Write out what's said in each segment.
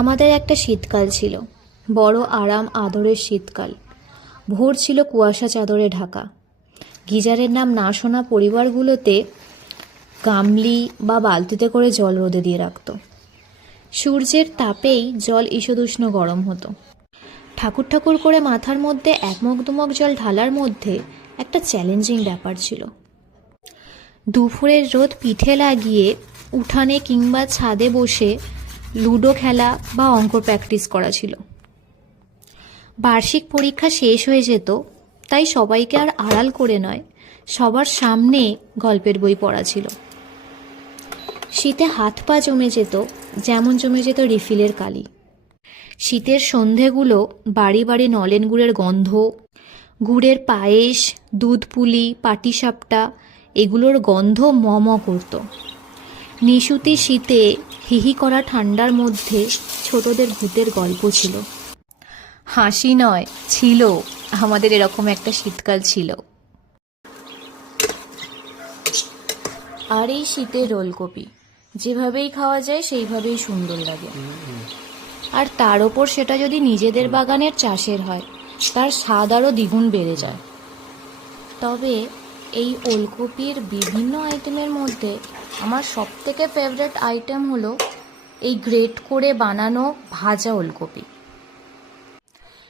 আমাদের একটা শীতকাল ছিল, বড় আরাম আদরের শীতকাল। ভোর ছিল কুয়াশা চাদরে ঢাকা। গিজারের নাম না শোনা পরিবারগুলোতে গামলি বা বালতিতে করে জল রোদে দিয়ে রাখত। সূর্যের তাপেই জল ঈষদুষ্ণ গরম হতো। ঠাকুর ঠাকুর করে মাথার মধ্যে একমগ দুমগ জল ঢালার মধ্যে একটা চ্যালেঞ্জিং ব্যাপার ছিল। দুপুরের রোদ পিঠে লাগিয়ে উঠানে কিংবা ছাদে বসে লুডো খেলা বা অঙ্ক প্র্যাকটিস করা ছিল। বার্ষিক পরীক্ষা শেষ হয়ে যেত, তাই সবাইকে আর আড়াল করে নয়, সবার সামনে গল্পের বই পড়া ছিল। শীতে হাত পা জমে যেত, যেমন জমে যেত রিফিলের কালি। শীতের সন্ধেগুলো বাড়ি বাড়ি নলেন গুড়ের গন্ধ, গুড়ের পায়েস, দুধ পুলি, পাটিসাপটা এগুলোর গন্ধ ম করত। নিশুতি শীতে হিহি করা ঠান্ডার মধ্যে ছোটদের ভূতের গল্প ছিল। হাসি নয়, ছিল, আমাদের এরকম একটা শীতকাল ছিল। আর এই শীতের ওলকপি যেভাবেই খাওয়া যায় সেইভাবেই সুন্দর লাগে। আর তার ওপর সেটা যদি নিজেদের বাগানের চাষের হয়, তার স্বাদ আরও দ্বিগুণ বেড়ে যায়। তবে এই ওলকপির বিভিন্ন আইটেমের মধ্যে আমার সবথেকে ফেভারিট আইটেম হলো এই গ্রেট করে বানানো ভাজা ওলকপি।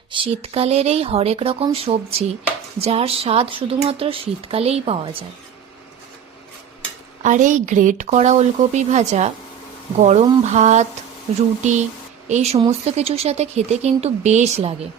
শীতকালের এই হরেক রকম সবজি যার স্বাদ শুধুমাত্র শীতকালেই পাওয়া যায়। আর এই গ্রেট করা ওলকপি ভাজা গরম ভাত, রুটি এই সমস্ত কিছুর সাথে খেতে কিন্তু বেশ লাগে।